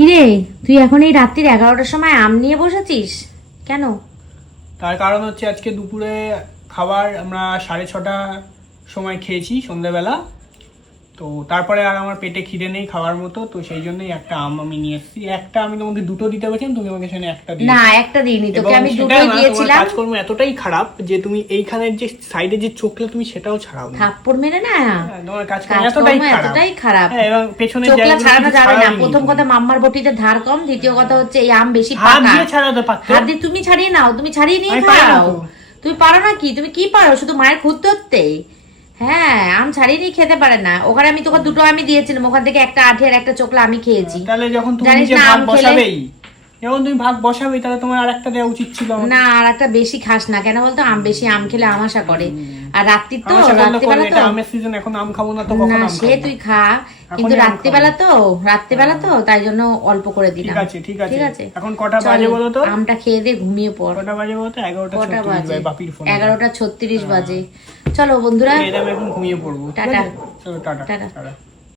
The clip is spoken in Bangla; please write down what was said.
কিরে, তুই এখন এই রাত্রির 11টার সময় আম নিয়ে বসেছিস কেন? তার কারণ হচ্ছে আজকে দুপুরে খাবার আমরা 6:30 সময় খেয়েছি সন্ধ্যাবেলা। তো তারপরে আর আমার পেটে খিদে নেই খাওয়ার মতো, তো সেই জন্যই একটা আম আমি নিয়ে এসেছি। একটা আমি তোমাকে দুটো দিতে বলেছিলাম, তুমি আমাকে সেখানে একটা দিয়েছো। না, একটা দিইনি তোকে, আমি এবং দুটোই সেটা না, তোমার দিয়েছিলাম। কাজকর্ম এতটাই খারাপ যে তুমি এইখানের যে সাইডে যে চোখলা তুমি সেটাও ছাড়াও না। থাপ্পড় মেরে না, হ্যাঁ, তোমার কাজকর্ম কাজকর্ম এতটাই খারাপ। হ্যাঁ, এবং পেছনে চোখলা ছাড়ানো যাবে না। ছাড়াওনি প্রথম তুমি। কথা মাম্মার বটিতে ধার কম, দ্বিতীয় কথা হচ্ছে এই আম বেশি হাত পাকা। দিয়ে ছাড়াতে পারতে। হাত দিয়ে তুমি ছাড়িয়ে নাও, তুমি ছাড়িয়ে নিয়ে আমি পারি না খাও। তো। তুমি পারো না কি? তুমি কি পারো? শুধু মায়ের খুদ ধরতে? হ্যাঁ, আম ছাড়িয়ে নিয়ে খেতে পারে না। ওখানে আমি তোকে দুটো আমি দিয়েছিলাম, ওখান থেকে একটা আঠি আর একটা চোখলা আমি খেয়েছি। তাহলে যখন তুমি জানিস নিজে না, ভাগ আম খেলে বসাবেই, যখন তুমি ভাগ বসাবেই তাহলে তোমার আরেকটা দেওয়া উচিত ছিল আমাকে। না, আর একটা বেশি খাস না। কেন বলতো? বেশি আম খেলে আমাশা করে। আর রাত্রির তো, আমাশা করলে রাত্রিবেলা করবে, তো এটা আমের সিজন, এখন আম খাবো না তো কখন না, আম সে খাবো? তুই খা, কিন্তু এখনই আম রাত্রিবেলা তো তাই জন্য অল্প করে দিলাম। ঠিক আছে। ঠিক আছে, এখন কটা চল, বাজে বলো তো? আমটা খেয়ে দিয়ে ঘুমিয়ে পড়। কটা বাজে বলো তো? কটা 11:36 বাজে? বাপির ফোন। 11:36 বাজে। চলো বন্ধুরা, এখন ঘুমিয়ে পড়বো। ঠিক টাটা। আছে? চলো টাটা। টাটা। টাটা।